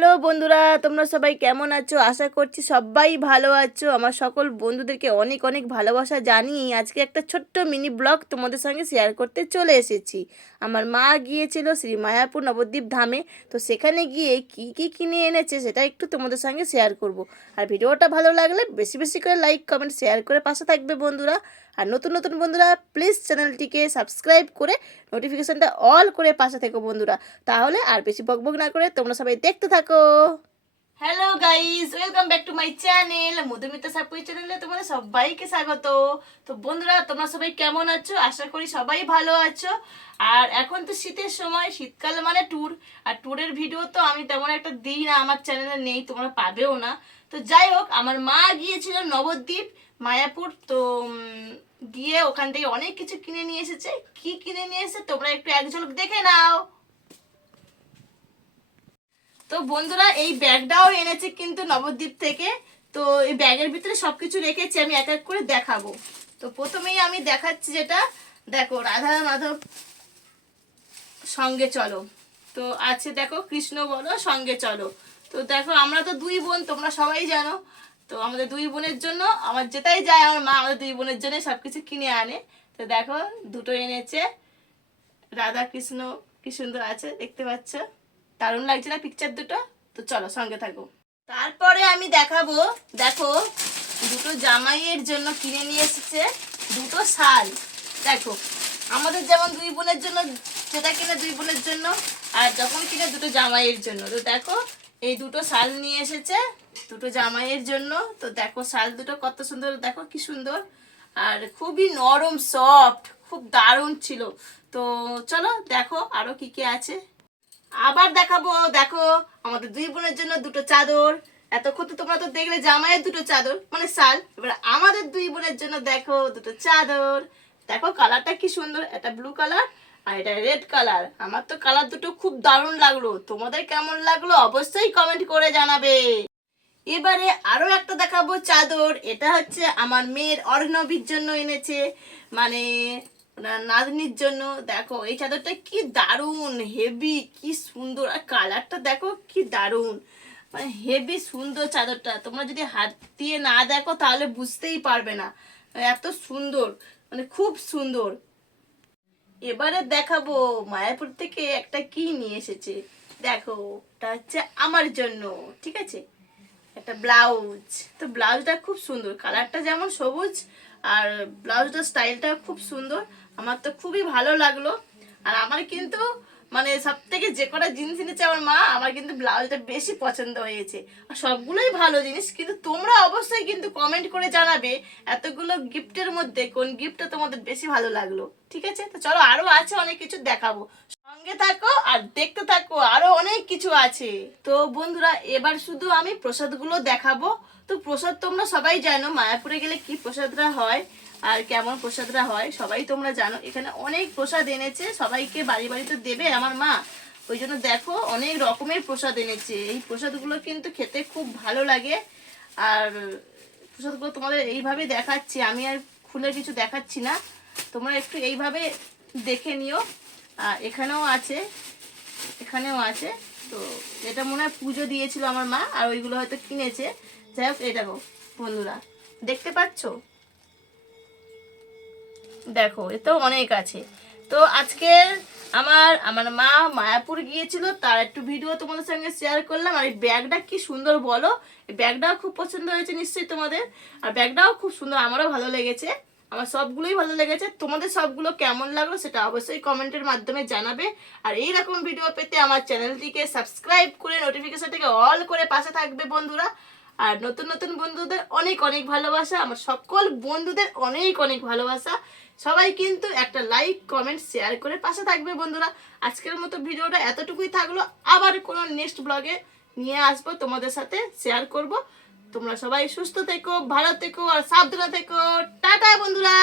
Hello বন্ধুরা, তোমরা সবাই কেমন আছো? আশা করছি সবাই ভালো আছো। আমার সকল বন্ধুদেরকে অনেক অনেক ভালোবাসা জানিয়ে আজকে একটা ছোট্ট মিনি ব্লগ তোমাদের সঙ্গে শেয়ার করতে চলে এসেছি। আমার মা গিয়েছিল শ্রী মায়াপুর নবদ্বীপ ধামে, তো সেখানে গিয়ে কি কি কিনে এনেছে সেটা একটু তোমাদের সঙ্গে শেয়ার করব। আর ভিডিওটা ভালো লাগলে বেশি বেশি করে লাইক কমেন্ট শেয়ার করে পাশে থাকবে বন্ধুরা। আর নতুন নতুন বন্ধুরা প্লিজ চ্যানেলটিকে সাবস্ক্রাইব করে নোটিফিকেশনটা অল করে পাশে থেকো বন্ধুরা। তাহলে আর বেশি বকবক না করে তোমরা সবাই দেখতে থাকো। Hello guys welcome back to my channel Madhumita Sapui চ্যানেলে তোমাদের সবাইকে স্বাগত। তো বন্ধুরা, তোমরা সবাই কেমন আছো? আশা করি সবাই ভালো আছো। আর এখন তো শীতের সময়, শীতকাল মানে ট্যুর আর ট্যুরের ভিডিও তো আমি তেমন একটা দিই না, আমার চ্যানেলে নেই, তোমরা পাবেও না। তো যাই হোক, আমার মা গিয়েছিল নবদ্বীপ, মায়াপুর। তো গিয়ে ওখান থেকে অনেক কিছু কিনে নিয়ে এসেছে। কি কিনে নিয়ে এসেছে, তোমরা একটু এক দেখে নাও। তো বন্ধুরা, এই ব্যাগটাও এনেছে কিন্তু নবদ্বীপ থেকে। তো এই ব্যাগের ভিতরে সবকিছু রেখেছি, আমি এক এক করে দেখাবো। তো প্রথমেই আমি দেখাচ্ছি যেটা। দেখো, রাধা মাধব সঙ্গে চলো। তো আছে দেখো, কৃষ্ণ বলো, সঙ্গে চলো। তো দেখো, আমরা তো দুই বোন, তোমরা সবাই জানো। তো আমাদের দুই বোনের জন্য, আমার যেটাই যায়, আমার মা আমাদের দুই বোনের জন্য সবকিছু কিনে আনে। তো দেখো, দুটো এনেছে। রাধা, কৃষ্ণ কি সুন্দর আছে, দেখতে পাচ্ছ? দারুণ লাগছে না পিকচার দুটো? তো চলো সঙ্গে থাকো। তারপরে আমি দেখাবো, দেখো, দুটো জামাইয়ের জন্য কিনে নিয়ে এসেছে দুটো শাল। দেখো, আমাদের যেমন দুই বোনের জন্য, যেটা কিনে দুই বোনের জন্য, আর যখন কিনে দুটো জামাইয়ের জন্য। তো দেখো, এই দুটো শাল নিয়ে এসেছে দুটো জামাইয়ের জন্য। তো দেখো, শাল দুটো কত সুন্দর, দেখো কি সুন্দর। আর খুবই নরম সফট খুব দারুণ ছিল। তো চলো দেখো আরও কি কি আছে। আবার দেখাবো, দেখো, আমাদের দুই বোনের জন্য দুটো চাদর। এতক্ষণ তো তোমরা তো দেখলে জামাইয়ের দুটো চাদর মানে শাল। এবার আমাদের দুই বোনের জন্য দেখো দুটো চাদর। দেখো কালারটা কি সুন্দর, এটা ব্লু কালার আর এটা রেড কালার আমার তো কালার দুটো খুব দারুণ লাগল। তোমাদের কেমন লাগল অবশ্যই কমেন্ট করে জানাবে। এবারে আরও একটা দেখাবো চাদর। এটা হচ্ছে আমার মেয়ের অর্ণবীর জন্য এনেছে। মানে ওনার নাতনির জন্য, দেখো, এই চাদরটা কি দারুণ হেভি কি সুন্দর, আর কালারটা দেখো কি দারুণ। মানে হেভি সুন্দর চাদরটা, তোমরা যদি হাত দিয়ে না দেখো তাহলে বুঝতেই পারবে না। এত সুন্দর মানে খুব সুন্দর। এবারে দেখাবো, মায়াপুর থেকে একটা কি নিয়ে এসেছে। দেখো এটা হচ্ছে আমার জন্য, ঠিক আছে? একটা ব্লাউজ। তো ব্লাউজটা খুব সুন্দর কালারটা যেমন সবুজ, আর ব্লাউজটার স্টাইলটা খুব সুন্দর। আমার তো খুবই ভালো লাগল। আর আমার কিন্তু মানে সব থেকে যে কটা জিনিস এনেছে আমার মা, আমার কিন্তু ব্লাউজটা বেশি পছন্দ হয়েছে। আর সবগুলোই ভালো জিনিস, কিন্তু তোমরা অবশ্যই কিন্তু কমেন্ট করে জানাবে এতগুলো গিফটের মধ্যে কোন গিফটটা তোমাদের বেশি ভালো লাগল। ঠিক আছে? তো চলো আরও আছে অনেক কিছু দেখাবো। সঙ্গে থাকো দেখতে থাকো, আরও অনেক কিছু আছে। তো বন্ধুরা, এবার শুধু আমি প্রসাদগুলো দেখাবো। তো প্রসাদ তোমরা সবাই জানো, মায়াপুরে গেলে কি প্রসাদরা হয় আর কেমন প্রসাদরা হয়, সবাই তোমরা জানো। এখানে অনেক প্রসাদ এনেছে, সবাইকে বাড়ি বাড়িতে দেবে আমার মা। ওই জন্য দেখো, অনেক রকমের প্রসাদ এনেছে। এই প্রসাদগুলো কিন্তু খেতে খুব ভালো লাগে। আর প্রসাদগুলো তোমাদের এইভাবে দেখাচ্ছি, আমি আর খুলে কিছু দেখাচ্ছি না। তোমরা একটু এইভাবে দেখে নিও। আর এখানেও আছে। এখানেও আছে। তো এটা মনে হয় পুজো দিয়েছিল আমার মা, আর ওইগুলো হয়তো কিনেছে। যাই হোক এই দেখো বন্ধুরা। দেখতে পাচ্ছো? দেখো এতেও অনেক আছে। তো আজকে আমার আমার মা মায়াপুর গিয়েছিল, তার একটু ভিডিও তোমাদের সঙ্গে শেয়ার করলাম। আর এই ব্যাগটা কি সুন্দর বলো? ব্যাগটাও খুব পছন্দ হয়েছে নিশ্চয়ই তোমাদের। আর ব্যাগটাও খুব সুন্দর, আমারও ভালো লেগেছে। আমার সবগুলোই ভালো লেগেছে। তোমাদের সবগুলো কেমন লাগল সেটা অবশ্যই কমেন্টের মাধ্যমে জানাবে। আর এই রকম ভিডিও পেতে আমার চ্যানেলটিকে সাবস্ক্রাইব করে নোটিফিকেশনটাকে অল করে পাশে থাকবে বন্ধুরা। আর নতুন নতুন বন্ধুদের অনেক অনেক ভালোবাসা, আমার সকল বন্ধুদের অনেক অনেক ভালোবাসা। সবাই কিন্তু একটা লাইক কমেন্ট শেয়ার করে পাশে থাকবে বন্ধুরা। আজকের মতো ভিডিওটা এতটুকুই থাকল। আবার কোনো নেক্সট ব্লগে নিয়ে আসব তোমাদের সাথে শেয়ার করব। তোমরা সবাই সুস্থ থেকো ভালো থেকো আর সাবধানে থেকো। টাটা বন্ধুরা!